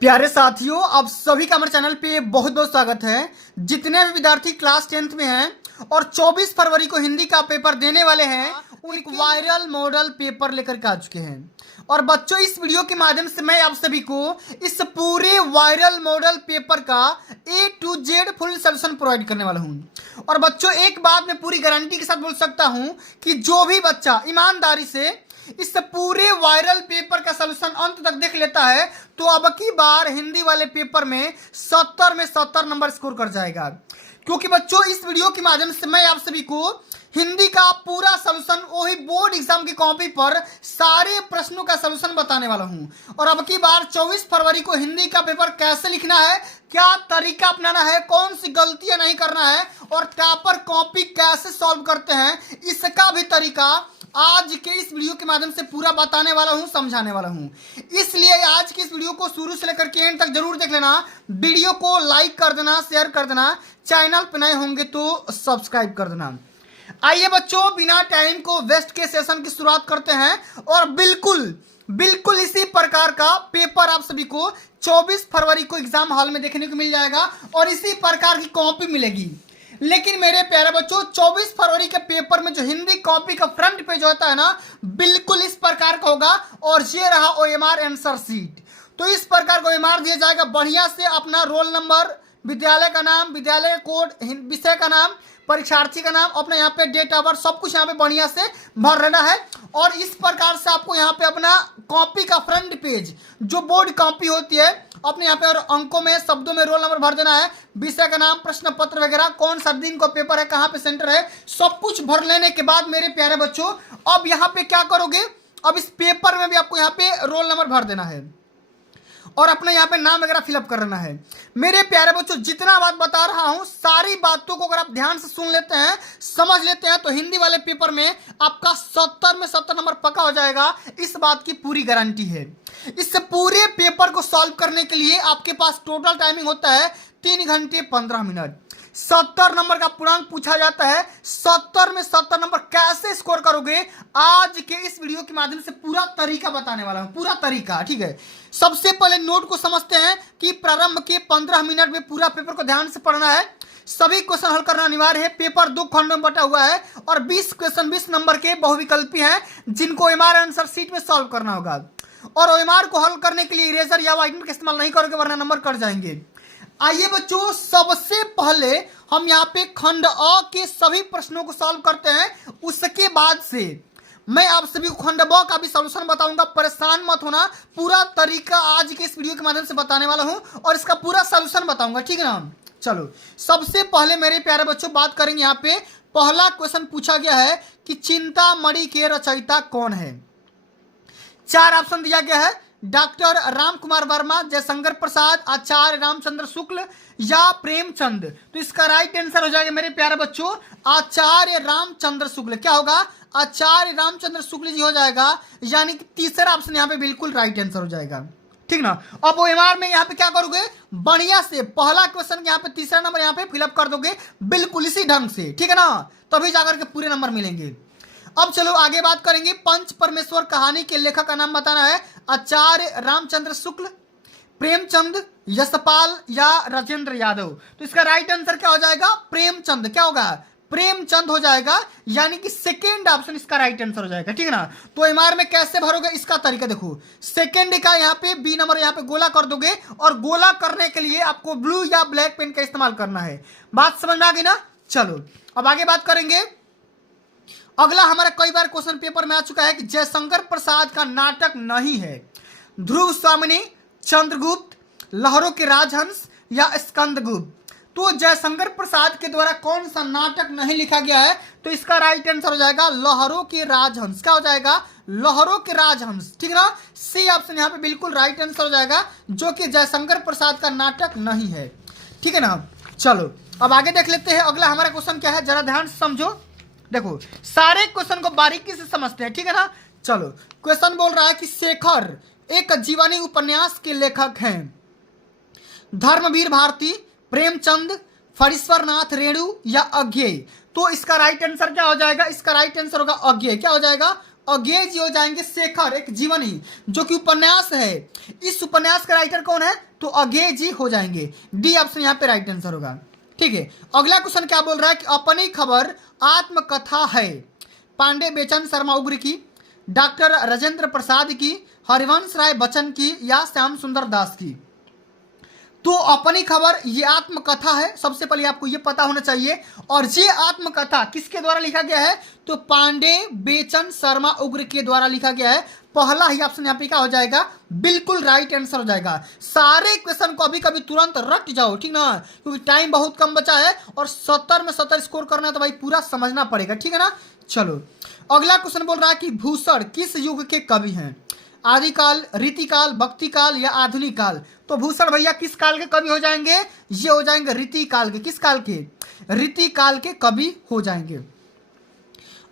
प्यारे साथियों, आप सभी का हमारे चैनल पे बहुत बहुत स्वागत है। जितने भी विद्यार्थी क्लास 10th में हैं और 24 फरवरी को हिंदी का पेपर देने वाले हैं, उन एक वायरल मॉडल पेपर लेकर के आ चुके हैं। और बच्चों, इस वीडियो के माध्यम से मैं आप सभी को इस पूरे वायरल मॉडल पेपर का A to Z full solution provide करने वाला हूं। और बच्चों, एक बात मैं पूरी गारंटी के साथ बोल सकता हूं कि जो भी बच्चा ईमानदारी से इस पूरे वायरल पेपर का सलूशन अंत तक देख लेता है तो अब की बार हिंदी वाले पेपर में 70 में 70 नंबर स्कोर कर जाएगा। क्योंकि बच्चों, इस वीडियो के माध्यम से मैं आप सभी को हिंदी का पूरा सलूशन वही बोर्ड एग्जाम की कॉपी पर सारे प्रश्नों का सलूशन बताने वाला हूं। और अब की बार 24 फरवरी को हिंदी का पेपर कैसे लिखना है, क्या तरीका अपनाना है, कौन सी गलतियां नहीं करना है और टॉपर कॉपी कैसे सॉल्व करते हैं, इसका भी तरीका आज के इस वीडियो के माध्यम से पूरा बताने वाला हूं, समझाने वाला हूं। इसलिए आज की इस वीडियो को शुरू से लेकर के एंड तक जरूर देख लेना। वीडियो को लाइक कर देना, शेयर कर देना, चैनल पर नए होंगे तो सब्सक्राइब कर देना। आइए बच्चों, बिना टाइम को वेस्ट के सेशन की शुरुआत करते हैं। और बिल्कुल इसी प्रकार का पेपर आप सभी को 24 फरवरी को एग्जाम हॉल में देखने को मिल जाएगा और इसी प्रकार की कॉपी मिलेगी। लेकिन मेरे प्यारे बच्चों, 24 फरवरी के पेपर में जो हिंदी कॉपी का फ्रंट पेज होता है ना, बिल्कुल इस प्रकार का होगा। और ये रहा OMR आंसर शीट। तो इस प्रकार का OMR दिया जाएगा। बढ़िया से अपना रोल नंबर, विद्यालय का नाम, विद्यालय कोड, विषय का नाम, परीक्षार्थी का नाम, अपने यहाँ पे डेट ऑफ बर्थ, सब कुछ यहाँ पे बढ़िया से भर लेना है। और इस प्रकार से आपको यहाँ पे अपना कॉपी का फ्रंट पेज जो बोर्ड कॉपी होती है, अपने यहाँ पे और अंकों में, शब्दों में रोल नंबर भर देना है, विषय का नाम, प्रश्न पत्र वगैरह, कौन सा दिन को पेपर है, कहाँ पे सेंटर है, सब कुछ भर लेने के बाद मेरे प्यारे बच्चों, अब यहाँ पे क्या करोगे, अब इस पेपर में भी आपको यहाँ पे रोल नंबर भर देना है और अपने यहाँ पे नाम वगैरह फिलअप करना है। मेरे प्यारे बच्चों, जितना बात बता रहा हूं, सारी बातों को अगर आप ध्यान से सुन लेते हैं, समझ लेते हैं, तो हिंदी वाले पेपर में आपका 70 में 70 नंबर पक्का हो जाएगा। इस बात की पूरी गारंटी है। इस पूरे पेपर को सॉल्व करने के लिए आपके पास टोटल टाइमिंग होता है 3 घंटे 15 मिनट। 70 नंबर का पूर्णांक पूछा जाता है। 70 में 70 नंबर कैसे स्कोर करोगे, आज के इस वीडियो के माध्यम से पूरा तरीका बताने वाला हूं, पूरा तरीका। ठीक है, सबसे पहले नोट को समझते हैं कि प्रारंभ के 15 मिनट में पूरा पेपर को ध्यान से पढ़ना है। सभी क्वेश्चन हल करना अनिवार्य है। पेपर 2 खंडों में बटा हुआ है और 20 क्वेश्चन 20 नंबर के बहुविकल्पी हैं, जिनको OMR आंसर शीट में सॉल्व करना होगा। और OMR को हल करने के लिए इरेजर या व्हाइटनर का इस्तेमाल नहीं करोगे, वरना नंबर कट जाएंगे। आइए बच्चों, सबसे पहले हम यहाँ पे खंड अ के सभी प्रश्नों को सॉल्व करते हैं। उसके बाद से मैं आप सभी को खंड ब का भी सॉल्यूशन बताऊंगा। परेशान मत होना, पूरा तरीका आज के इस वीडियो के माध्यम से बताने वाला हूं और इसका पूरा सॉल्यूशन बताऊंगा। ठीक है ना। चलो, सबसे पहले मेरे प्यारे बच्चों बात करेंगे। यहाँ पे पहला क्वेश्चन पूछा गया है कि चिंतामणि के रचयिता कौन है। 4 ऑप्शन दिया गया है, डॉक्टर राम कुमार वर्मा, जयशंकर प्रसाद, आचार्य रामचंद्र शुक्ल या प्रेमचंद। तो इसका राइट आंसर हो जाएगा मेरे प्यारे बच्चों आचार्य रामचंद्र शुक्ल। क्या होगा, आचार्य रामचंद्र शुक्ल जी हो जाएगा। यानी कि तीसरा ऑप्शन यहाँ पे बिल्कुल राइट आंसर हो जाएगा। ठीक ना। अब OMR में यहाँ पे क्या करोगे, बढ़िया से पहला क्वेश्चन यहाँ पे तीसरा नंबर यहाँ पे फिलअप कर दोगे, बिल्कुल इसी ढंग से। ठीक है ना, तभी जाकर के पूरे नंबर मिलेंगे। अब चलो आगे बात करेंगे। पंच परमेश्वर कहानी के लेखक का नाम बताना है। आचार्य रामचंद्र शुक्ल, प्रेमचंद, यशपाल या राजेंद्र यादव। तो इसका राइट आंसर क्या हो जाएगा, प्रेमचंद। क्या होगा, प्रेमचंद हो जाएगा। यानी कि सेकेंड ऑप्शन इसका राइट आंसर हो जाएगा। ठीक है ना। तो OMR में कैसे भरोगे, इसका तरीका देखो। सेकेंड का यहाँ पे B नंबर यहाँ पे गोला कर दोगे और गोला करने के लिए आपको ब्लू या ब्लैक पेन का इस्तेमाल करना है। बात समझ में आ गई ना। चलो अब आगे बात करेंगे। अगला हमारा कई बार क्वेश्चन पेपर में आ चुका है कि जयशंकर प्रसाद का नाटक नहीं है। ध्रुव स्वामिनी, चंद्रगुप्त, लहरों के राजहंस या स्कंदगुप्त। तो जयशंकर प्रसाद के द्वारा कौन सा नाटक नहीं लिखा गया है, तो इसका राइट आंसर हो जाएगा लहरों के राजहंस। क्या हो जाएगा, लहरों के राजहंस। ठीक है ना, सी ऑप्शन यहाँ पे बिल्कुल राइट आंसर हो जाएगा, जो कि जयशंकर प्रसाद का नाटक नहीं है। ठीक है ना। चलो अब आगे देख लेते हैं। अगला हमारा क्वेश्चन क्या है, जरा ध्यान से समझो। देखो, सारे क्वेश्चन को बारीकी से समझते हैं। ठीक है ना। चलो, क्वेश्चन बोल रहा है कि शेखर एक जीवनी उपन्यास के लेखक हैं। धर्मवीर भारती, प्रेमचंद, फणीश्वरनाथ रेणु या अज्ञेय। तो इसका राइट आंसर क्या हो जाएगा, इसका राइट आंसर होगा अज्ञेय। क्या हो जाएगा, अज्ञेय जी हो जाएंगे। शेखर एक जीवनी जो कि उपन्यास है। इस उपन्यास का राइटर कौन है, तो अगेजी हो जाएंगे। डी ऑप्शन यहाँ पे राइट आंसर होगा। ठीक है, अगला क्वेश्चन क्या बोल रहा है कि अपनी खबर आत्मकथा है पांडे बेचन शर्मा उग्र की, डॉक्टर राजेंद्र प्रसाद की, हरिवंश राय बच्चन की या श्याम सुंदर दास की। तो अपनी खबर ये आत्मकथा है, सबसे पहले आपको ये पता होना चाहिए। और ये आत्मकथा किसके द्वारा लिखा गया है? तो पांडे बेचन शर्मा उग्र के द्वारा लिखा गया है। पहला ही ऑप्शन यहाँ पे क्या हो जाएगा? बिल्कुल राइट आंसर हो जाएगा। सारे क्वेश्चन को अभी कभी तुरंत रट जाओ, ठीक ना, क्योंकि टाइम बहुत कम बचा है और 70 में 70 स्कोर करना है तो भाई पूरा समझना पड़ेगा, ठीक है ना। चलो अगला क्वेश्चन बोल रहा है कि भूषण किस युग के कवि हैं? आदिकाल, रीतिकाल, भक्तिकाल या आधुनिक काल। तो भूषण भैया किस काल के कवि हो जाएंगे? ये हो जाएंगे रीतिकाल के। किस काल के? रीतिकाल के कवि हो जाएंगे।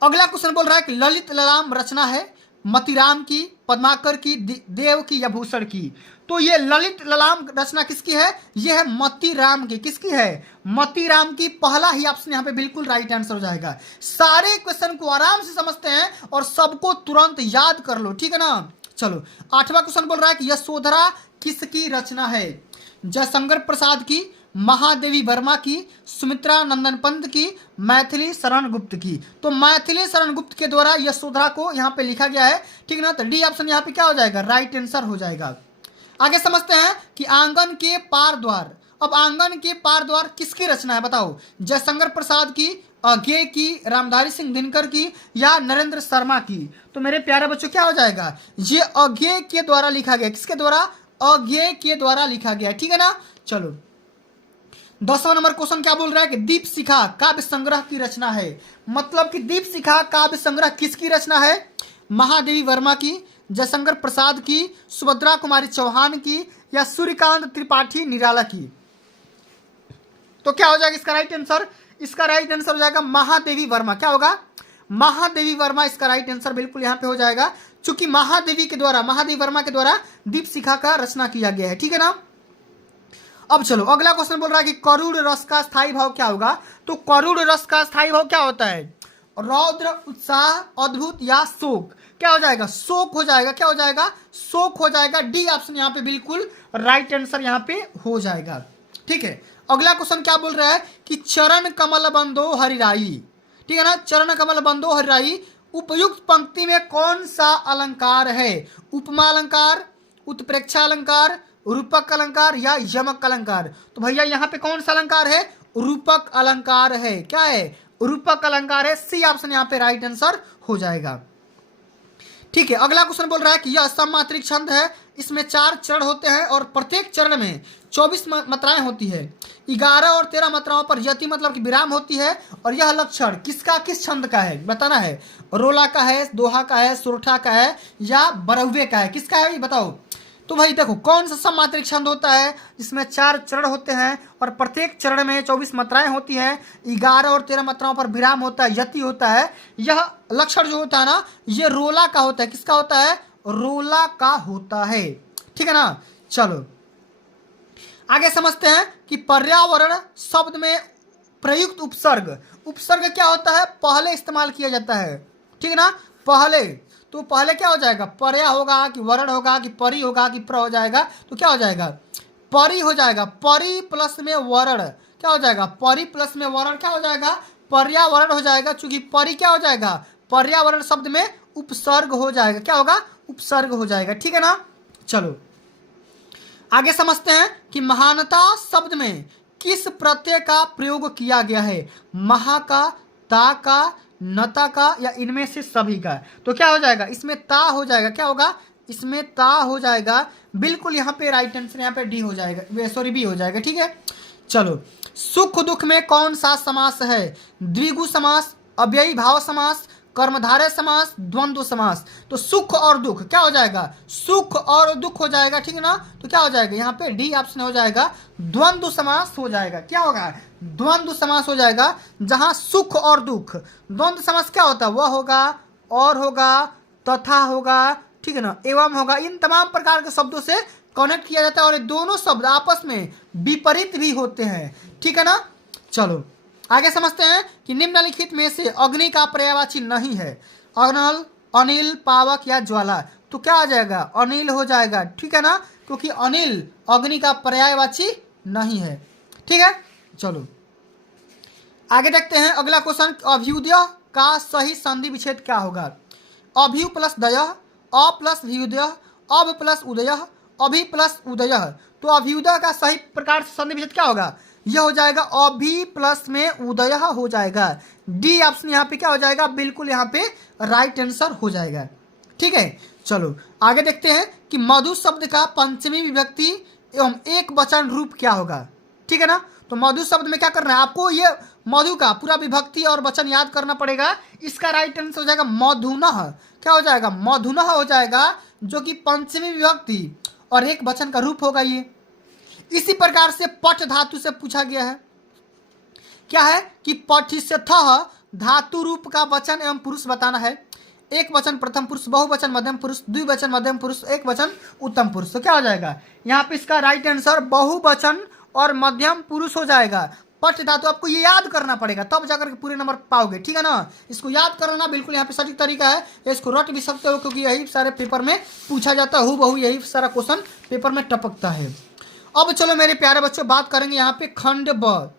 अगला क्वेश्चन बोल रहा है कि ललित ललाम रचना है मतिराम की, पद्माकर की, देव की या भूषण की। तो ये ललित ललाम रचना किसकी है? ये है मतिराम की। किसकी है? मतिराम की। पहला ही ऑप्शन यहाँ पे बिल्कुल राइट आंसर हो जाएगा। सारे क्वेश्चन को आराम से समझते हैं और सबको तुरंत याद कर लो, ठीक है ना। चलो आठवां क्वेश्चन बोल रहा है कि यशोधरा किसकी रचना है? जयशंकर प्रसाद की, महादेवी वर्मा की, सुमित्रा नंदन पंत की, मैथिली शरण गुप्त की। तो मैथिली शरण गुप्त के द्वारा यशोधरा को यहाँ पे लिखा गया है, ठीक ना। तो डी ऑप्शन यहाँ पे क्या हो जाएगा? राइट आंसर हो जाएगा। आगे समझते हैं कि आंगन के पार द्वार। अब आंगन के पार द्वार किसकी रचना है बताओ? जयशंकर प्रसाद की, अज्ञे की, रामधारी सिंह दिनकर की या नरेंद्र शर्मा की। तो मेरे प्यारे बच्चों क्या हो जाएगा? ये अज्ञे के द्वारा लिखा गया। किसके द्वारा? अज्ञे के द्वारा लिखा गया, ठीक है ना। चलो 10वां नंबर क्वेश्चन क्या बोल रहा है कि दीप शिखा काव्य संग्रह की रचना है। मतलब कि दीप शिखा काव्य संग्रह किसकी रचना है? महादेवी वर्मा की, जयशंकर प्रसाद की, सुभद्रा कुमारी चौहान की या सूर्यकांत त्रिपाठी निराला की। तो क्या हो जाएगा इसका राइट आंसर? इसका राइट आंसर हो जाएगा महादेवी वर्मा। क्या होगा? महादेवी वर्मा इसका राइट आंसर बिल्कुल यहाँ पे हो जाएगा, चूंकि महादेवी वर्मा के द्वारा दीप शिखा का रचना किया गया है, ठीक है ना। अब चलो अगला क्वेश्चन बोल रहा है कि करुण रस का स्थायी भाव क्या होगा? तो करुण रस का स्थायी भाव क्या होता है? रौद्र, उत्साह, अद्भुत या शोक। क्या हो जाएगा? शोक हो जाएगा। क्या हो जाएगा? शोक हो जाएगा। डी ऑप्शन यहाँ पे बिल्कुल राइट आंसर यहाँ पे हो जाएगा, ठीक है। अगला क्वेश्चन क्या बोल रहा है कि चरण कमल बंदो हरिराई, ठीक है ना। चरण कमल बंदो हरिराई उपयुक्त पंक्ति में कौन सा अलंकार है? उपमा अलंकार, उत्प्रेक्षा अलंकार, रूपक अलंकार या यमक अलंकार। तो भैया यहाँ पे कौन सा अलंकार है? रूपक अलंकार है। क्या है? रूपक अलंकार है। सी ऑप्शन यहाँ पे राइट आंसर हो जाएगा, ठीक है। अगला क्वेश्चन बोल रहा है कि यह सममात्रिक छंद है, इसमें 4 चरण होते हैं और प्रत्येक चरण में 24 मात्राएं होती है। 11 और 13 मात्राओं पर यति मतलब कि विराम होती है। और यह लक्षण किसका, किस छंद का है बताना है? रोला का है, दोहा का है, सुरठा का है या बरौवे का है? किसका है बताओ। तो भाई देखो कौन सा सममात्रिक छंद होता है जिसमें 4 चरण होते हैं और प्रत्येक चरण में 24 मात्राएं होती हैं, 11 और 13 मात्राओं पर विराम होता है, यति होता है। यह लक्षण जो होता है ना, ये रोला का होता है। किसका होता है? रोला का होता है, ठीक है ना। चलो आगे समझते हैं कि पर्यावरण शब्द में प्रयुक्त उपसर्ग। उपसर्ग क्या होता है? पहले इस्तेमाल किया जाता है, ठीक है ना। पहले, तो पहले क्या हो जाएगा? पर्या होगा कि वर्ण होगा कि परि होगा कि प्र हो जाएगा? तो क्या हो जाएगा? परि हो जाएगा। परि प्लस में वर्ण क्या हो जाएगा? परि प्लस में वर्ण क्या हो जाएगा? पर्यावरण हो जाएगा। चूंकि परि क्या हो जाएगा? पर्यावरण शब्द में उपसर्ग हो जाएगा। क्या होगा? उपसर्ग हो जाएगा, ठीक है ना। चलो आगे समझते हैं कि महानता शब्द में किस प्रत्यय का प्रयोग किया गया है? महा का, ता का, नता का या इनमें से सभी का। तो क्या हो जाएगा? इसमें ता हो जाएगा। क्या होगा? इसमें ता हो जाएगा। बिल्कुल यहाँ पे राइट आंसर यहाँ पे डी हो जाएगा, सॉरी बी हो जाएगा, ठीक है। चलो सुख दुख में कौन सा समास है? द्विगु समास, अव्ययी भाव समास, कर्मधारय समास, द्वंद्व समास। तो सुख और दुख क्या हो जाएगा? सुख और दुख हो जाएगा, ठीक है ना। तो क्या हो जाएगा? यहाँ पे डी ऑप्शन हो जाएगा, द्वंद्व समास हो जाएगा। क्या होगा? द्वंद्व समास हो जाएगा, जहां सुख और दुख। द्वंद्व समास क्या होता है? वह होगा, और होगा, तथा होगा, ठीक है ना, एवं होगा। इन तमाम प्रकार के शब्दों से कनेक्ट किया जाता है और ये दोनों शब्द आपस में विपरीत भी होते हैं, ठीक है ना। चलो आगे समझते हैं कि निम्नलिखित में से अग्नि का पर्यायवाची नहीं है। अनल, अनिल, पावक या ज्वाला। तो क्या आ जाएगा, अनिल हो जाएगा। ठीक है ना, क्योंकि अनिल अग्नि का पर्यायवाची नहीं है। ठीक है, चलो आगे देखते हैं अगला क्वेश्चन। अभ्युदय का सही संधि विच्छेद क्या होगा? अभ्यु प्लस दय, अ प्लस भ्युदय, अब प्लस उदय, अभि प्लस उदय। तो अभ्युदय का सही प्रकार से संधि विच्छेद क्या होगा? यह हो जाएगा अभि प्लस में उदय हो जाएगा। डी ऑप्शन यहाँ पे क्या हो जाएगा, बिल्कुल यहाँ पे राइट आंसर हो जाएगा। ठीक है, चलो आगे देखते हैं कि मधु शब्द का पंचमी विभक्ति एवं एक वचन रूप क्या होगा। ठीक है ना, तो मधु शब्द में क्या करना है आपको, ये मधु का पूरा विभक्ति और वचन याद करना पड़ेगा। इसका राइट आंसर हो जाएगा मधुनः। क्या हो जाएगा, मधुनः हो जाएगा, जो कि पंचमी विभक्ति और एक वचन का रूप होगा ये। इसी प्रकार से पठ धातु से पूछा गया है, क्या है कि पठिष्यथः धातु रूप का वचन एवं पुरुष बताना है। एक वचन प्रथम पुरुष, बहुवचन मध्यम पुरुष, द्विवचन मध्यम पुरुष, एक वचन उत्तम पुरुष। तो क्या हो जाएगा यहाँ पे इसका राइट आंसर बहुवचन और मध्यम पुरुष हो जाएगा। पठ धातु आपको ये याद करना पड़ेगा, तब जाकर के पूरे नंबर पाओगे। ठीक है ना, इसको याद करना बिल्कुल यहाँ पे सटीक तरीका है। इसको रट भी सकते हो, क्योंकि यही सारे पेपर में पूछा जाता है, हूबहू यही सारा क्वेश्चन पेपर में टपकता है। अब चलो मेरे प्यारे बच्चों, बात करेंगे यहाँ पे खंड ब।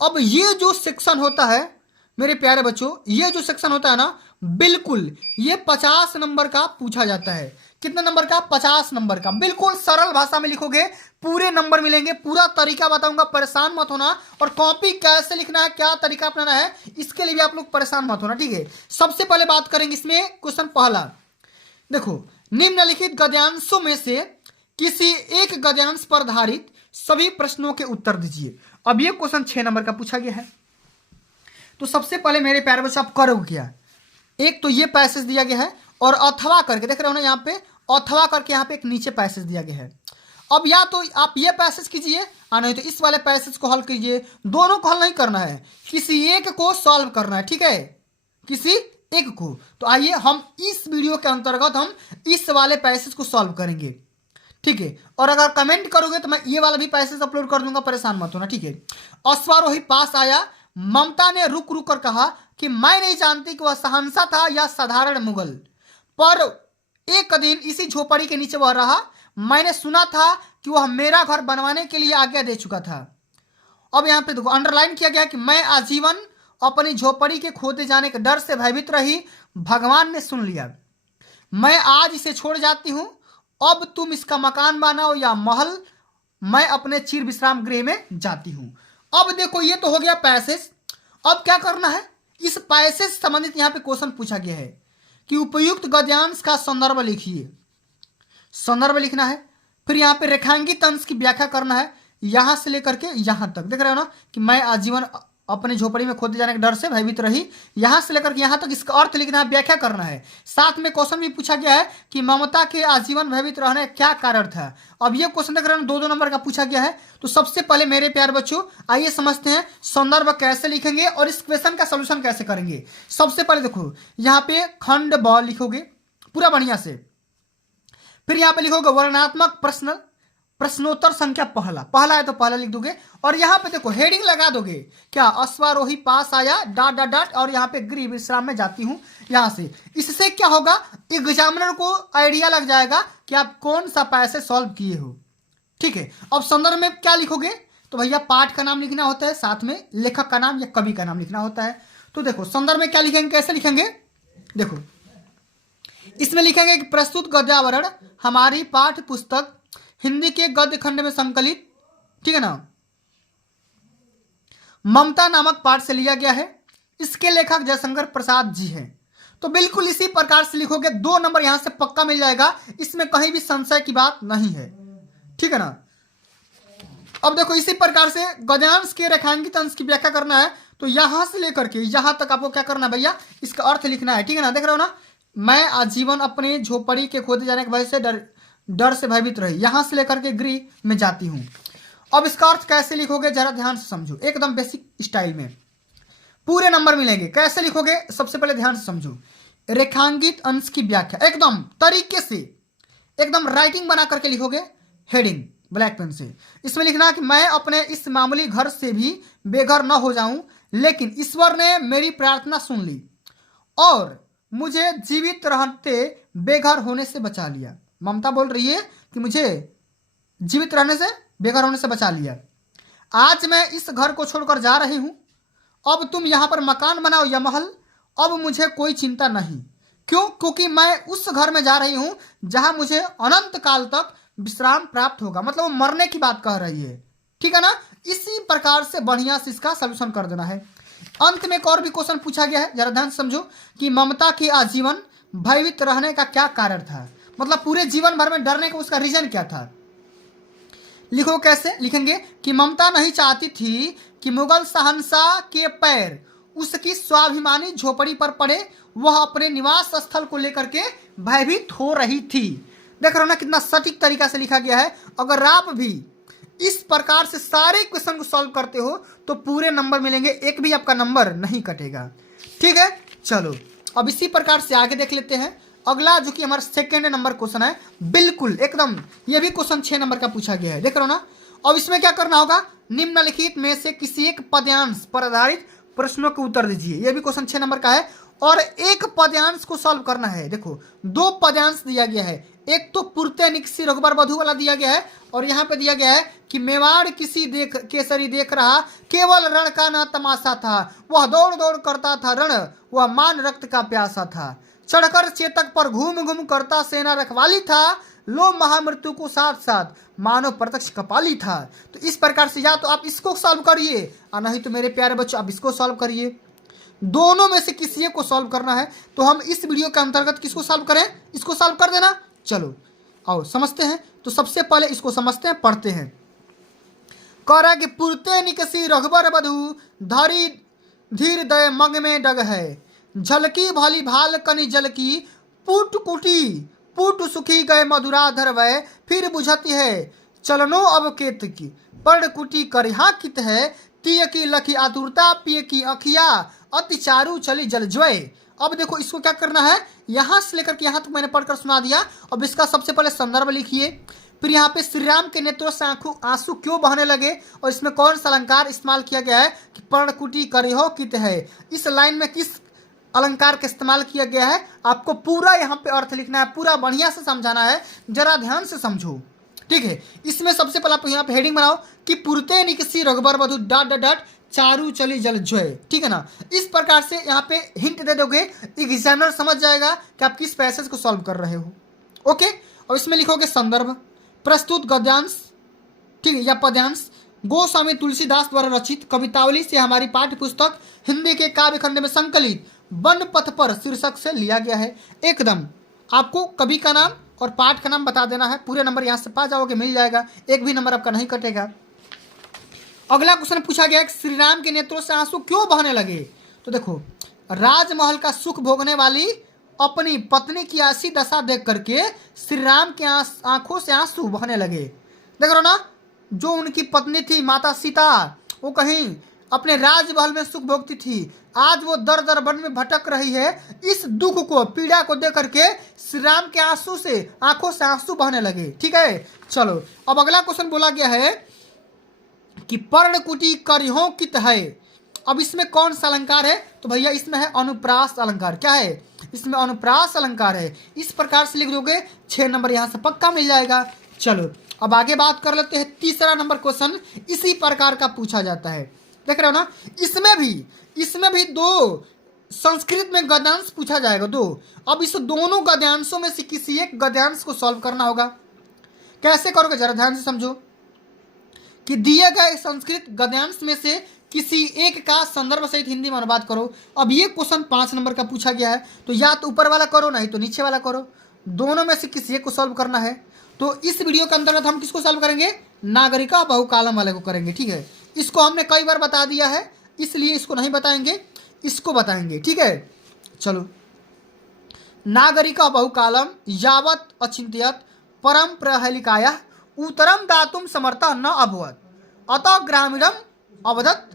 अब ये जो सेक्शन होता है मेरे प्यारे बच्चों, ये जो सेक्शन होता है ना, बिल्कुल ये 50 नंबर का पूछा जाता है। कितने नंबर का? 50 नंबर का। बिल्कुल सरल भाषा में लिखोगे, पूरे नंबर मिलेंगे। पूरा तरीका बताऊंगा, परेशान मत होना। और कॉपी कैसे लिखना है, क्या तरीका अपनाना है, इसके लिए भी आप लोग परेशान मत होना। ठीक है, सबसे पहले बात करेंगे इसमें क्वेश्चन पहला। देखो, निम्नलिखित गद्यांशों में से किसी एक गद्यांश पर आधारित सभी प्रश्नों के उत्तर दीजिए। अब ये क्वेश्चन 6 नंबर का पूछा गया है। तो सबसे पहले मेरे प्यारे बच्चों, आप करोगे क्या, एक तो ये पैसेज दिया गया है और अथवा करके देख रहे हो ना, यहाँ पे अथवा करके यहाँ पे एक नीचे पैसेज दिया गया है। अब या तो आप ये पैसेज कीजिए और नहीं तो इस वाले पैसेज को हल कीजिए। दोनों को हल नहीं करना है, किसी एक को सॉल्व करना है। ठीक है, किसी एक को। तो आइए हम इस वीडियो के अंतर्गत हम इस वाले पैसेज को सॉल्व करेंगे। ठीक है, और अगर कमेंट करोगे तो मैं ये वाला भी पैसेज अपलोड कर दूंगा, परेशान मत होना। ठीक है, अश्वारोही पास आया, ममता ने रुक रुक कर कहा कि मैं नहीं जानती कि वह शहंशाह था या साधारण मुगल, पर एक दिन इसी झोपड़ी के नीचे वह रहा। मैंने सुना था कि वह मेरा घर बनवाने के लिए आज्ञा दे चुका था। अब यहाँ पे देखो अंडरलाइन किया गया कि मैं आजीवन अपनी झोपड़ी के खोदे जाने के डर से भयभीत रही, भगवान ने सुन लिया। मैं आज इसे छोड़ जाती हूँ, अब तुम इसका मकान बनाओ या महल, मैं अपने चिर विश्राम गृह में जाती हूँ। अब देखो ये तो हो गया पैसेज। अब क्या करना है, इस पैसेज से संबंधित यहाँ पे क्वेश्चन पूछा गया है कि उपयुक्त गद्यांश का संदर्भ लिखिए। संदर्भ लिखना है, फिर यहाँ पे रेखांकित अंश की व्याख्या करना है, यहां से लेकर के यहां तक। देख रहे हो ना कि मैं आजीवन अपने झोपड़ी में खोदे जाने के डर से भयभीत रही, यहां से लेकर के यहां तक इसका अर्थ लिखना है, व्याख्या करना है। साथ में क्वेश्चन भी पूछा गया है कि ममता के आजीवन भयभीत रहने का क्या कारण था। अब ये क्वेश्चन देख रहे हो 2-2 नंबर का पूछा गया है। तो सबसे पहले मेरे प्यारे बच्चों आइए समझते हैं संदर्भ कैसे लिखेंगे और इस क्वेश्चन का सोल्यूशन कैसे करेंगे। सबसे पहले देखो यहाँ पे खंड ब लिखोगे पूरा बढ़िया से, फिर यहाँ पे लिखोगे वर्णनात्मक प्रश्न, प्रश्नोत्तर संख्या पहला, पहला है तो पहला लिख दोगे और यहाँ पे देखो हेडिंग लगा दोगे, क्या अश्वारोही पास आया डॉट डॉट डॉट और यहाँ पे गृह विश्राम में जाती हूँ यहाँ से। इससे क्या होगा, एग्जामिनर को आइडिया लग जाएगा कि आप कौन सा पैसेज सॉल्व किए हो। ठीक है, अब संदर्भ में क्या लिखोगे तो भैया पाठ का नाम लिखना होता है, साथ में लेखक का नाम या कवि का नाम लिखना होता है। तो देखो संदर्भ में क्या लिखेंगे, कैसे लिखेंगे, देखो इसमें लिखेंगे कि प्रस्तुत गद्यावरण हमारी पाठ्य पुस्तक हिंदी के गद्य खंड में संकलित, ठीक है ना, ममता नामक पाठ से लिया गया है। इसके लेखक जयशंकर प्रसाद जी हैं। तो बिल्कुल इसी प्रकार से लिखोगे, 2 नंबर यहां से पक्का मिल जाएगा, इसमें कहीं भी संशय की बात नहीं है। ठीक है ना। अब देखो इसी प्रकार से गद्यांश के रेखांकित अंश की व्याख्या करना है, तो यहां से लेकर के यहां तक आपको क्या करना है भैया, इसका अर्थ लिखना है। ठीक है ना, देख रहे हो ना, मैं आजीवन अपने झोपड़ी के खोदे जाने की वजह से डर से भयभीत रही, यहां से लेकर के गृह में जाती हूं। अब इसका अर्थ कैसे लिखोगे जरा ध्यान से समझो, एकदम बेसिक स्टाइल में पूरे नंबर मिलेंगे। कैसे लिखोगे सबसे पहले ध्यान से समझो, रेखांकित अंश की व्याख्या एकदम तरीके से, एकदम राइटिंग बना करके लिखोगे, हेडिंग ब्लैक पेन से। इसमें लिखना है कि मैं अपने इस मामूली घर से भी बेघर न हो जाऊं, लेकिन ईश्वर ने मेरी प्रार्थना सुन ली और मुझे जीवित रहते बेघर होने से बचा लिया। ममता बोल रही है कि मुझे जीवित रहने से बेघर होने से बचा लिया। आज मैं इस घर को छोड़कर जा रही हूँ। अब तुम यहाँ पर मकान बनाओ या महल, अब मुझे कोई चिंता नहीं। क्यों? क्योंकि मैं उस घर में जा रही हूँ जहाँ मुझे अनंत काल तक विश्राम प्राप्त होगा। मतलब वो मरने की बात कह रही है, ठीक है ना। इसी प्रकार से बढ़िया से इसका सलूशन कर देना है। अंत में एक और भी क्वेश्चन पूछा गया है, जरा ध्यान से समझो कि ममता की आजीवन भयभीत रहने का क्या कारण था। मतलब पूरे जीवन भर में डरने का उसका रीजन क्या था। लिखो कैसे लिखेंगे कि ममता नहीं चाहती थी कि मुगल शहंशाह के पैर उसकी स्वाभिमानी झोपड़ी पर पड़े। वह अपने निवास स्थल को लेकर के भयभीत हो रही थी। देख रहे हो ना कितना सटीक तरीका से लिखा गया है। अगर आप भी इस प्रकार से सारे क्वेश्चन को सॉल्व करते हो तो पूरे नंबर मिलेंगे, एक भी आपका नंबर नहीं कटेगा। ठीक है, चलो अब इसी प्रकार से आगे देख लेते हैं। अगला जो कि हमारा सेकेंड नंबर क्वेश्चन है, बिल्कुल एकदम ये भी क्वेश्चन 6 नंबर का पूछा गया है। देख रहे हो ना। अब इसमें क्या करना होगा, निम्नलिखित में से किसी एक पद्यांश पर आधारित प्रश्नों के उत्तर दीजिए। यह भी क्वेश्चन 6 नंबर का है और एक पद्यांश को सॉल्व करना है। देखो 2 पद्यांश दिया गया है, एक तो पुरते निकसी रघुबर वधु वाला दिया गया है और यहाँ पे दिया गया है कि मेवाड़ किसी केसरी देख रहा, केवल रण का न तमाशा था, वह दौड़ दौड़ करता था रण, वह मान रक्त का प्यासा था, चढ़कर चेतक पर घूम घूम करता सेना रखवाली था, लो महामृत्यु को साथ साथ मानो प्रत्यक्ष कपाली था। तो इस प्रकार से या तो आप इसको सॉल्व करिए और नहीं तो मेरे प्यारे बच्चों आप इसको सॉल्व करिए। दोनों में से किसी एक को सॉल्व करना है। तो हम इस वीडियो के अंतर्गत किसको सॉल्व करें, इसको सॉल्व कर देना। चलो आओ समझते हैं। तो सबसे पहले इसको समझते हैं, पढ़ते हैं। कह रहा है कि पुरते निकसी रघुबर वधु धरी धीर दय मग में डग है, झलकी भाली भाल कनि जल की, पुट कुटी पुट सुखी गए मधुराधर वय, फिर बुझती है चलनो अब केत की, पड़ कुटी करिहा कित है, तिय की लखी आतुरता पिय की अखिया, अति चारू चली जल ज्वय। अब देखो इसको क्या करना है, यहाँ से लेकर के यहाँ तक मैंने पढ़कर सुना दिया। अब इसका सबसे पहले संदर्भ लिखिए, फिर यहाँ पे श्री राम के नेत्रों से आंसू क्यों बहने लगे और इसमें कौन सा अलंकार इस्तेमाल किया गया है कि पर्णकुटी करिहो कित है। इस लाइन में किस अलंकार का इस्तेमाल किया गया है, आपको पूरा यहाँ पे अर्थ लिखना है, पूरा बढ़िया से समझाना है, जरा ध्यान से समझो। ठीक है, इसमें सबसे पहले आप यहाँ पे हेडिंग बनाओ कि पुरते निकसी रघुबर वधु डॉट डॉट डॉट चारू चली जल ज्वय। ठीक है ना। इस प्रकार से यहाँ पे हिंट दे दोगे, एग्जामिनर समझ जाएगा कि आप किस पैसेज को सॉल्व कर रहे हो। ओके, और इसमें लिखोगे संदर्भ, प्रस्तुत गद्यांश, ठीक है, या पद्यांश गोस्वामी तुलसीदास द्वारा रचित कवितावली से हमारी पाठ्य पुस्तक हिंदी के काव्य खंड में संकलित वन पथ पर शीर्षक से लिया गया है। एकदम आपको कवि का नाम और पाठ का नाम बता देना है, पूरे नंबर यहाँ से पा जाओगे, मिल जाएगा, एक भी नंबर आपका नहीं कटेगा। अगला क्वेश्चन पूछा गया श्री राम के नेत्रों से आंसू क्यों बहने लगे। तो देखो राजमहल का सुख भोगने वाली अपनी पत्नी की ऐसी दशा देख करके श्री राम के आंखों से आंसू बहने लगे। देख रहे हो ना, जो उनकी पत्नी थी माता सीता, वो कहीं अपने राजमहल में सुख भोगती थी, आज वो दर दर वन में भटक रही है। इस दुख को पीड़ा को देख करके श्री राम के आंसू से आंखों से आंसू बहने लगे। ठीक है, चलो अब अगला क्वेश्चन बोला गया है कि पर्णकुटी करिहो कित है। अब इसमें कौन सा अलंकार है, तो भैया इसमें है अनुप्रास अलंकार। क्या है, इसमें अनुप्रास अलंकार है। इस प्रकार से लिख दोगे 6 नंबर यहाँ से पक्का मिल जाएगा। चलो अब आगे बात कर लेते हैं। तीसरा नंबर क्वेश्चन इसी प्रकार का पूछा जाता है। देख रहे हो ना, इसमें भी 2 संस्कृत में गद्यांश पूछा जाएगा, 2। अब इस दोनों गद्यांशों में से किसी एक गद्यांश को सॉल्व करना होगा। कैसे करोगे जरा ध्यान से समझो कि दिए गए संस्कृत गद्यांश में से किसी एक का संदर्भ सहित हिंदी में अनुवाद करो। अब ये क्वेश्चन 5 नंबर का पूछा गया है, तो या तो ऊपर वाला करो नहीं तो नीचे वाला करो, दोनों में से किसी एक को सॉल्व करना है। तो इस वीडियो के अंतर्गत हम किसको सॉल्व करेंगे, नागरिका बहुकालम वाले को करेंगे। ठीक है, इसको हमने कई बार बता दिया है इसलिए इसको नहीं बताएंगे, इसको बताएंगे। ठीक है, चलो नागरिका बहुकालम यावत अचिंत्यत परम प्रहेलिकाया उत्तरम दातुम समर्था न अभवत, अतः ग्रामीणम अवदत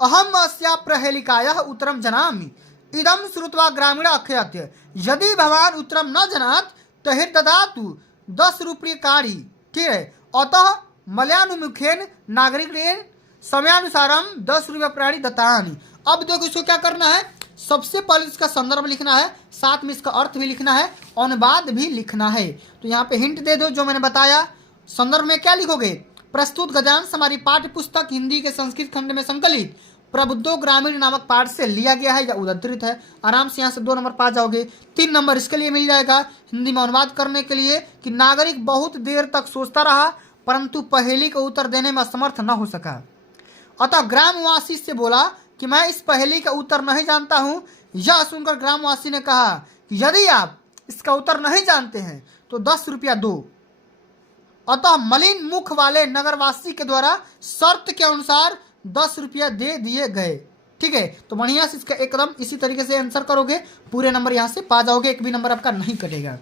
अहम अस्या प्रहेलिकाया उत्तरम जनामि, इदम श्रुत्वा ग्रामीण अख्यत्य, यदि भवान उत्तरम न जनात तहिर ददातु 10 रूप्यकाणि। ठीक है, अतः मलयानुमुखेन नागरिकेन समयानुसारम 10 रूप्यकाणि दत्तानि। अब देखो इसको क्या करना है, सबसे पहले इसका संदर्भ लिखना है, साथ में इसका अर्थ भी लिखना है, अनुवाद भी लिखना है। तो यहाँ पे हिंट दे दो जो मैंने बताया। संदर्भ में क्या लिखोगे? प्रस्तुत गद्यांश हमारी पाठ्य पुस्तक हिंदी के संस्कृत खंड में संकलित प्रबुद्धो ग्रामीण नामक पाठ से लिया गया है या उद्धृत है। आराम से यहाँ से 2 नंबर पा जाओगे। 3 नंबर इसके लिए मिल जाएगा हिंदी में अनुवाद करने के लिए कि नागरिक बहुत देर तक सोचता रहा परंतु पहेली का उत्तर देने में असमर्थ न हो सका, अतः ग्रामवासी से बोला कि मैं इस पहेली का उत्तर नहीं जानता हूँ। यह सुनकर ग्रामवासी ने कहा कि यदि आप इसका उत्तर नहीं जानते हैं तो 10 रुपया दो। अतः मलिन मुख वाले नगरवासी के द्वारा शर्त के अनुसार 10 रुपया दे दिए गए। ठीक है, तो बढ़िया से इसका एकदम इसी तरीके से आंसर करोगे, पूरे नंबर यहाँ से पा जाओगे, एक भी नंबर आपका नहीं कटेगा।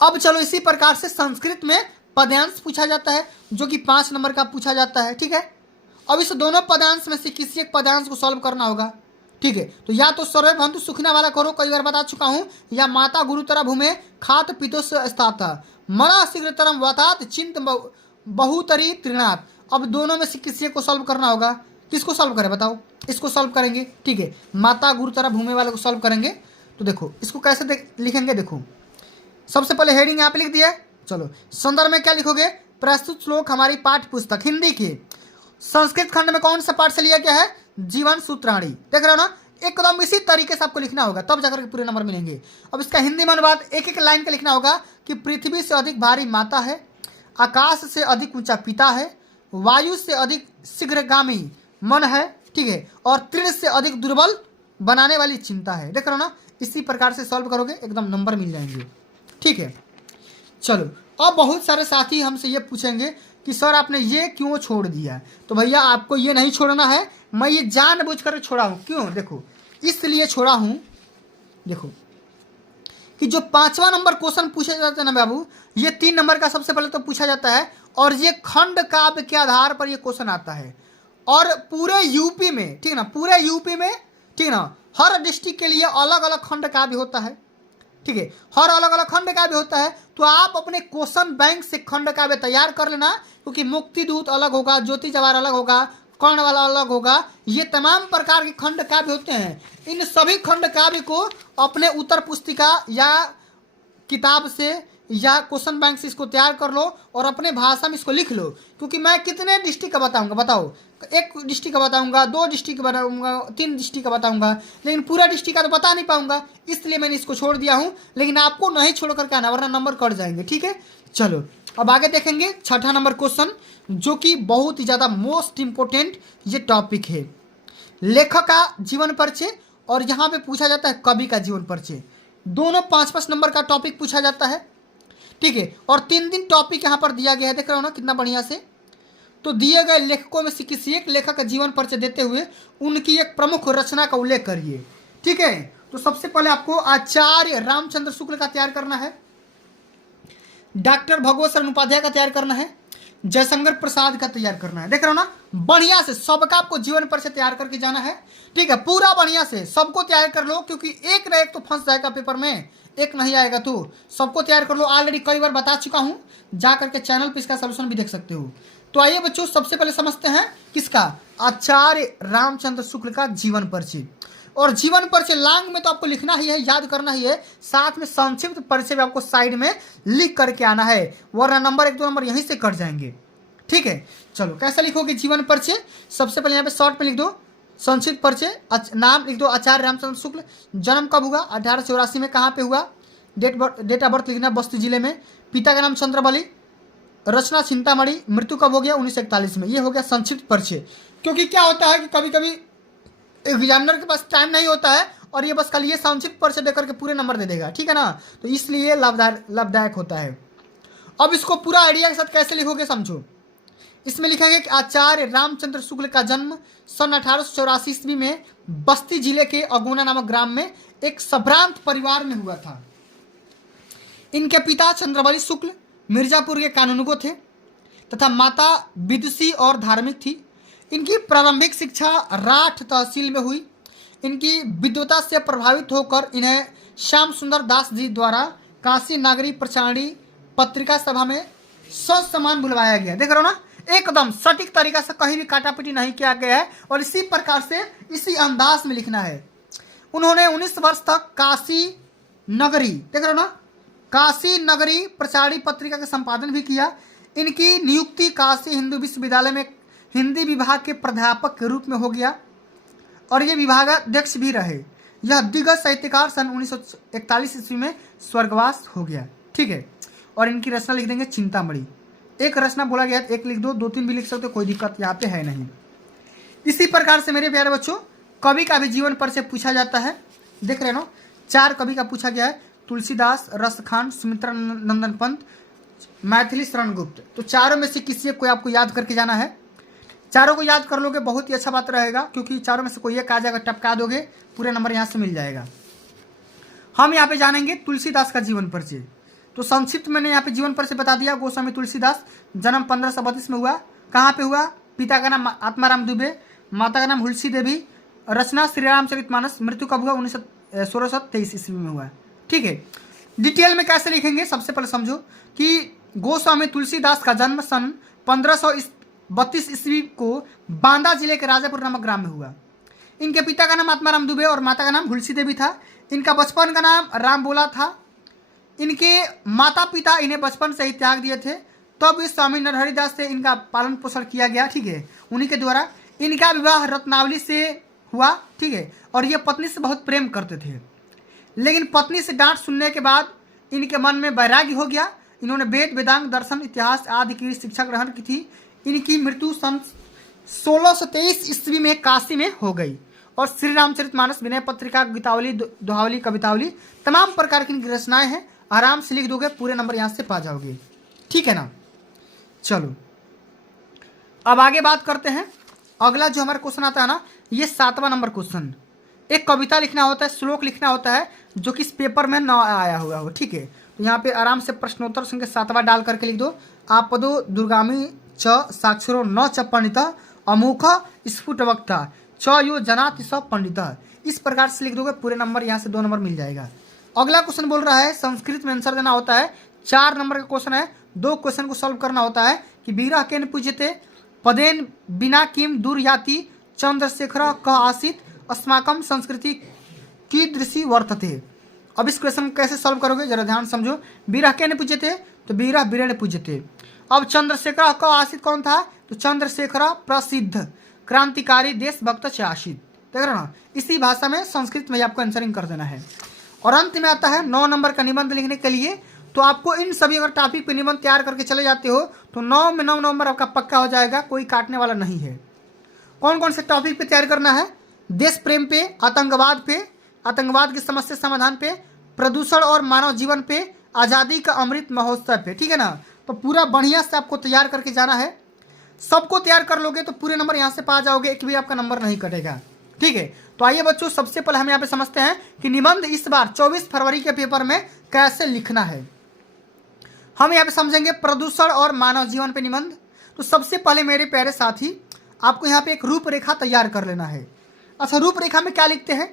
अब चलो इसी प्रकार से संस्कृत में पद्यांश पूछा जाता है जो कि 5 नंबर का पूछा जाता है। ठीक है, अब इस दोनों पद्यांश में से किसी एक पद्यांश को सॉल्व करना होगा। ठीक है, तो या तो सर्वे भवन्तु सुखिनः वाला करो, कई बार बता चुका हूँ, या माता गुरुतरा भूमे खात पितोस्य स्थाता मरा शीघ्रतरम वतात चिंत बहुतरी तृणात्। अब दोनों में से किसी एक को सॉल्व करना होगा। किसको सॉल्व करें बताओ? इसको सॉल्व करेंगे। ठीक है, माता गुरुतरा भूमे वाले को सॉल्व करेंगे। तो देखो इसको कैसे लिखेंगे, देखो सबसे पहले हेडिंग यहाँ पे लिख दिया। चलो संदर्भ में क्या लिखोगे? प्रस्तुत श्लोक हमारी पाठ्य पुस्तक हिंदी की संस्कृत खंड में कौन सा पाठ से लिया गया है? जीवन सूत्राणी। देख रहे हो ना, एकदम इसी तरीके से आपको लिखना होगा, तब जाकर के पूरे नंबर मिलेंगे। अब इसका हिंदी में अनुवाद एक एक लाइन का लिखना होगा कि पृथ्वी से अधिक भारी माता है, आकाश से अधिक ऊंचा पिता है, वायु से अधिक शीघ्रगामी मन है। ठीक है, और तृण से अधिक दुर्बल बनाने वाली चिंता है। देख रहे हो ना, इसी प्रकार से सॉल्व करोगे एकदम नंबर मिल जाएंगे। ठीक है, चलो अब बहुत सारे साथी हमसे ये पूछेंगे कि सर आपने ये क्यों छोड़ दिया? तो भैया आपको ये नहीं छोड़ना है, मैं ये जानबूझकर छोड़ा हूँ। क्यों? देखो इसलिए छोड़ा हूँ, देखो कि जो 5वां नंबर क्वेश्चन पूछा जाता है ना बाबू, ये 3 नंबर का सबसे पहले तो पूछा जाता है और ये खंड काव्य के आधार पर ये क्वेश्चन आता है। और पूरे यूपी में, ठीक ना, पूरे यूपी में, ठीक ना, हर डिस्ट्रिक्ट के लिए अलग अलग खंड काव्य होता है। ठीक है, हर अलग अलग खंड काव्य होता है। तो आप अपने क्वेश्चन बैंक से खंड काव्य तैयार कर लेना, क्योंकि मुक्ति दूत अलग होगा, ज्योति जवाहर अलग होगा, कर्ण वाला अलग होगा, ये तमाम प्रकार के खंड काव्य होते हैं। इन सभी खंड काव्य को अपने उत्तर पुस्तिका या किताब से या क्वेश्चन बैंक से इसको तैयार कर लो और अपने भाषा में इसको लिख लो। क्योंकि मैं कितने डिस्ट्रिक्ट का बताऊंगा बताओ? 1 डिस्ट्रिक्ट का बताऊंगा, 2 डिस्ट्रिक्ट का बताऊंगा, 3 डिस्ट्रिक्ट का बताऊंगा, लेकिन पूरा डिस्ट्रिक्ट का तो बता नहीं पाऊंगा, इसलिए मैंने इसको छोड़ दिया हूं। लेकिन आपको नहीं छोड़ करके आना, वरना नंबर कट जाएंगे। ठीक है, चलो अब आगे देखेंगे 6ठा नंबर क्वेश्चन, जो कि बहुत ही ज़्यादा मोस्ट इंपोर्टेंट ये टॉपिक है। लेखक का जीवन परिचय और यहाँ पे पूछा जाता है कवि का जीवन परिचय। दोनों 5-5 नंबर का टॉपिक पूछा जाता है। ठीक है, और 3 टॉपिक यहाँ पर दिया गया है, देख रहे हो ना कितना बढ़िया से। तो दिए गए लेखकों में से किसी एक लेखक का जीवन परिचय देते हुए उनकी एक प्रमुख रचना का उल्लेख करिए। ठीक है, तो सबसे पहले आपको आचार्य रामचंद्र शुक्ल का तैयार करना है, डॉक्टर भगवत शरण उपाध्याय का तैयार करना है, जयशंकर प्रसाद का तैयार करना है। देख रहे हो ना, बढ़िया से सबका आपको जीवन परिचय तैयार करके जाना है। ठीक है, पूरा बढ़िया से सबको तैयार कर लो, क्योंकि एक ना एक तो फंस जाएगा पेपर में, एक नहीं आएगा। तो सबको तैयार कर लो, ऑलरेडी कई बार बता चुका हूं, जा करके चैनल पे इसका सोल्यूशन भी देख सकते हो। तो आइए बच्चों, सबसे पहले समझते हैं किसका? आचार्य रामचंद्र शुक्ल का जीवन परिचय। और जीवन परिचय लांग में तो आपको लिखना ही है, याद करना ही है, साथ में संक्षिप्त परिचय भी आपको साइड में लिख करके आना है, वरना नंबर 1-2 नंबर यहीं से कट जाएंगे। ठीक है, चलो कैसे लिखोगे जीवन परिचय? सबसे पहले यहाँ पे शॉर्ट में लिख दो संक्षिप्त परिचय, नाम लिख दो आचार्य रामचंद्र शुक्ल, जन्म कब हुआ 1884 में, कहाँ पे हुआ, डेट ऑफ बर्थ लिखना बस्ती जिले में, पिता का नाम चंद्रबली, रचना चिंतामणि, मृत्यु कब हो गया 1941 में। ये हो गया संक्षिप्त परिचय। क्योंकि क्या होता है कि कभी कभी एग्जामिनर के पास टाइम नहीं होता है और ये बस खाली ये संक्षिप्त परिचय देकर के पूरे नंबर दे देगा। ठीक है ना, तो इसलिए लाभदायक होता है। अब इसको पूरा आइडिया के साथ कैसे लिखोगे समझो। इसमें लिखेंगे कि आचार्य रामचंद्र शुक्ल का जन्म सन 1884 ईस्वी में बस्ती जिले के अगोना नामक ग्राम में एक संभ्रांत परिवार में हुआ था। इनके पिता चंद्रबली शुक्ल मिर्जापुर के कानूनगो थे तथा माता विदुषी और धार्मिक थी। इनकी प्रारंभिक शिक्षा राठ तहसील में हुई। इनकी विद्वता से प्रभावित होकर इन्हें श्याम सुंदर दास जी द्वारा काशी नागरी प्रचारणी पत्रिका सभा में ससम्मान बुलवाया गया। देख रहे हो ना, एकदम सटीक तरीका से कहीं भी काटापीटी नहीं किया गया है और इसी प्रकार से इसी अंदाज में लिखना है। उन्होंने 19 वर्ष तक काशी नगरी, देख रहे हो ना, काशी नगरी प्रचारी पत्रिका का संपादन भी किया। इनकी नियुक्ति काशी हिंदू विश्वविद्यालय में हिंदी विभाग के प्राध्यापक के रूप में हो गया और ये विभागाध्यक्ष भी रहे। यह दिग्गज साहित्यकार सन 1941 ईस्वी में स्वर्गवास हो गया। ठीक है, और इनकी रचना लिख देंगे चिंतामणि। एक रचना बोला गया, एक लिख दो, 2-3 भी लिख सकते हो, कोई दिक्कत यहाँ पे है नहीं। इसी प्रकार से मेरे प्यारे बच्चों कवि का भी जीवन पर से पूछा जाता है। देख रहे हो 4 कवि का पूछा गया है, तुलसीदास, रसखान, सुमित्रा नंदन पंत, मैथिली शरण गुप्त। तो चारों में से किसी एक को आपको याद करके जाना है। चारों को याद कर लोगे बहुत ही अच्छा बात रहेगा, क्योंकि चारों में से कोई एक आ जाएगा, टपका दोगे, पूरे नंबर यहाँ से मिल जाएगा। हम यहाँ पे जानेंगे तुलसीदास का जीवन परिचय। तो संक्षिप्त मैंने यहाँ पे जीवन परिचय बता दिया। गोस्वामी तुलसीदास, जन्म 1532 में हुआ। कहाँ पे हुआ? पिता का नाम आत्माराम दुबे, माता का नाम हुलसी देवी। रचना श्री रामचरितमानस। मृत्यु कब हुआ? 1623 ईस्वी में हुआ। ठीक है, डिटेल में कैसे लिखेंगे? सबसे पहले समझो कि गोस्वामी तुलसीदास का जन्म सन 1532 ईस्वी को बांदा जिले के राजापुर नामक ग्राम में हुआ। इनके पिता का नाम आत्माराम दुबे और माता का नाम हुलसी देवी था। इनका बचपन का नाम राम बोला था। इनके माता पिता इन्हें बचपन से ही त्याग दिए थे, तब इस स्वामी नरहरिदास से इनका पालन पोषण किया गया। ठीक है, उन्हीं के द्वारा। इनका विवाह रत्नावली से हुआ। ठीक है, और ये पत्नी से बहुत प्रेम करते थे, लेकिन पत्नी से डांट सुनने के बाद इनके मन में वैराग्य हो गया। इन्होंने वेद, वेदांग, दर्शन, इतिहास आदि की शिक्षा ग्रहण की थी। इनकी मृत्यु सन 1623 ईस्वी में काशी में हो गई। और श्री रामचरितमानस, विनय पत्रिका, गीतावली, दोहावली, कवितावली, तमाम प्रकार की इनकी रचनाएं हैं। आराम से लिख दोगे, पूरे नंबर यहाँ से पा जाओगे। ठीक है ना। चलो अब आगे बात करते हैं। अगला जो हमारा क्वेश्चन आता है ना, ये 7वां नंबर क्वेश्चन। एक कविता लिखना होता है, श्लोक लिखना होता है, जो कि इस पेपर में ना आया हुआ हो। ठीक है, तो यहाँ पे आराम से प्रश्नोत्तर संख्या 7वां डाल करके लिख दो। आपदो दुर्गामी च साक्षरो न च पंडित अमुख स्फुट वक्ता च यो जनाति स पंडित। इस प्रकार से लिख दोगे, पूरे नंबर यहाँ से 2 नंबर मिल जाएगा। अगला क्वेश्चन बोल रहा है संस्कृत में आंसर देना होता है। 4 नंबर का क्वेश्चन है। 2 क्वेश्चन को सॉल्व करना होता है कि विरह केन पूज्यते पदेन बिना किम दूर याति चंद्रशेखर कह आसित अस्माकम संस्कृति कीदृशी वर्तते। अब इस क्वेश्चन कैसे सॉल्व करोगे जरा ध्यान समझो। विरह केन पूज्यते, तो विरह वीरेण पूज्यते। अब चंद्रशेखर कह आसित कौन था? तो चंद्रशेखर प्रसिद्ध क्रांतिकारी देशभक्त से आसित। देख रहे हो ना, इसी भाषा में संस्कृत में आपको आंसरिंग कर देना है। और अंत में आता है 9 नंबर का निबंध लिखने के लिए। तो आपको इन सभी अगर टॉपिक पे निबंध तैयार करके चले जाते हो तो 9 में 9 नंबर आपका पक्का हो जाएगा, कोई काटने वाला नहीं है। कौन कौन से टॉपिक पे तैयार करना है? देश प्रेम पे, आतंकवाद पे, आतंकवाद की समस्या समाधान पे, प्रदूषण और मानव जीवन पे, आज़ादी का अमृत महोत्सव पे। ठीक है ना, तो पूरा बढ़िया से आपको तैयार करके जाना है। सबको तैयार कर लोगे तो पूरे नंबर यहाँ से पा जाओगे, एक भी आपका नंबर नहीं कटेगा। ठीक है, तो आइए बच्चों, सबसे पहले हम यहाँ पे समझते हैं कि निबंध इस बार 24 फरवरी के पेपर में कैसे लिखना है। हम यहाँ पे समझेंगे प्रदूषण और मानव जीवन पे निबंध। तो सबसे पहले मेरे प्यारे साथी, आपको यहाँ पे एक रूपरेखा तैयार कर लेना है। अच्छा, रूपरेखा में क्या लिखते हैं?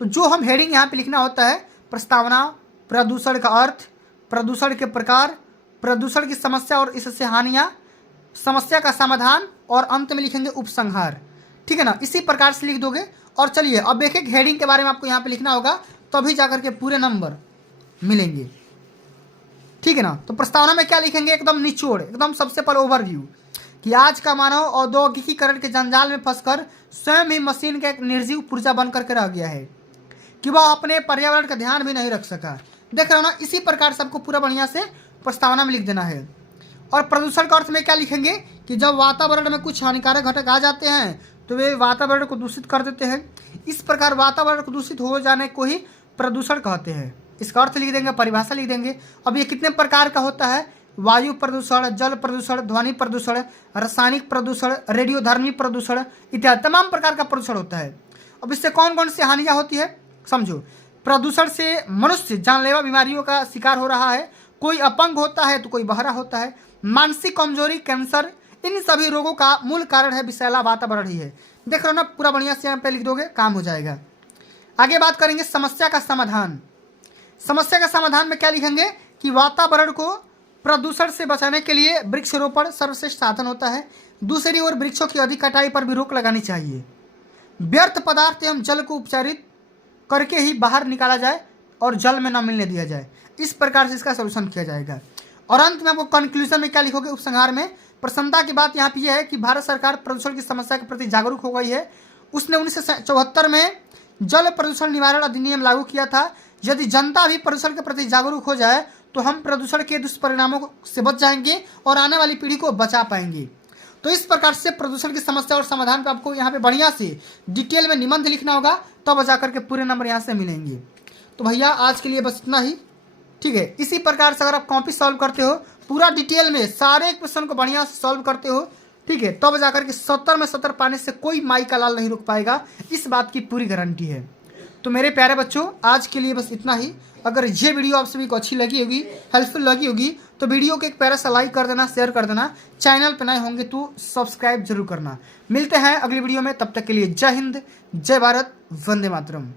तो जो हम हेडिंग यहाँ पे लिखना होता है, प्रस्तावना, प्रदूषण का अर्थ, प्रदूषण के प्रकार, प्रदूषण की समस्या और इससे हानियाँ, समस्या का समाधान, और अंत में लिखेंगे उपसंहार। ठीक है ना, इसी प्रकार से लिख दोगे। और चलिए अब एक एक हेडिंग के बारे में आपको यहाँ पे लिखना होगा, तभी जाकर के पूरे नंबर मिलेंगे। ठीक है ना, तो प्रस्तावना में क्या लिखेंगे? एकदम निचोड़, एकदम सबसे पहले ओवरव्यू कि आज का मानव औद्योगिकीकरण के जंजाल में फंसकर स्वयं ही मशीन का एक निर्जीव पुर्जा बन करके रह गया है कि वह अपने पर्यावरण का ध्यान भी नहीं रख सका। देख रहे हो ना, इसी प्रकार से आपको पूरा बढ़िया से प्रस्तावना में लिख देना है। और प्रदूषण का अर्थ में क्या लिखेंगे कि जब वातावरण में कुछ हानिकारक घटक आ जाते हैं तो वे वातावरण को दूषित कर देते हैं। इस प्रकार वातावरण को दूषित हो जाने को ही प्रदूषण कहते हैं। इसका अर्थ लिख देंगे, परिभाषा लिख देंगे। अब ये कितने प्रकार का होता है? वायु प्रदूषण, जल प्रदूषण, ध्वनि प्रदूषण, रासायनिक प्रदूषण, रेडियोधर्मी प्रदूषण इत्यादि तमाम प्रकार का प्रदूषण होता है। अब इससे कौन कौन सी हानियाँ होती है समझो। प्रदूषण से मनुष्य जानलेवा बीमारियों का शिकार हो रहा है, कोई अपंग होता है तो कोई बहरा होता है, मानसिक कमजोरी, कैंसर, इन सभी रोगों का मूल कारण है विषैला वातावरण ही है। देख रहे हो ना, पूरा बढ़िया से यहाँ पे लिख दोगे, काम हो जाएगा। आगे बात करेंगे समस्या का समाधान। समस्या का समाधान में क्या लिखेंगे कि वातावरण को प्रदूषण से बचाने के लिए वृक्षारोपण सर्वश्रेष्ठ साधन होता है। दूसरी ओर वृक्षों की अधिक कटाई पर भी रोक लगानी चाहिए। व्यर्थ पदार्थ एवं जल को उपचारित करके ही बाहर निकाला जाए और जल में न मिलने दिया जाए। इस प्रकार से इसका सोल्यूशन किया जाएगा। और अंत में आपको कंक्लूजन में क्या लिखोगे उपसंहार में? प्रसन्नता की बात यहाँ पे यह है कि भारत सरकार प्रदूषण की समस्या के प्रति जागरूक हो गई है। उसने 1974 में जल प्रदूषण निवारण अधिनियम लागू किया था। यदि जनता भी प्रदूषण के प्रति जागरूक हो जाए तो हम प्रदूषण के दुष्परिणामों से बच जाएंगे और आने वाली पीढ़ी को बचा पाएंगे। तो इस प्रकार से प्रदूषण की समस्या और समाधान पर आपको यहाँ पे बढ़िया से डिटेल में निबंध लिखना होगा, तब जाकर के पूरे नंबर यहाँ से मिलेंगे। तो भैया आज के लिए बस इतना ही, ठीक है। इसी प्रकार से अगर आप कॉपी सॉल्व करते हो, पूरा डिटेल में सारे क्वेश्चन को बढ़िया से सॉल्व करते हो, ठीक है, तब जाकर के 70 में 70 पाने से कोई माई का लाल नहीं रुक पाएगा। इस बात की पूरी गारंटी है। तो मेरे प्यारे बच्चों आज के लिए बस इतना ही। अगर ये वीडियो आप सभी को अच्छी लगी होगी, हेल्पफुल लगी होगी, तो वीडियो को एक प्यारा सा लाइक कर देना, शेयर कर देना। चैनल पर नए होंगे तो सब्सक्राइब जरूर करना। मिलते हैं अगली वीडियो में, तब तक के लिए जय हिंद, जय भारत, वंदे मातरम।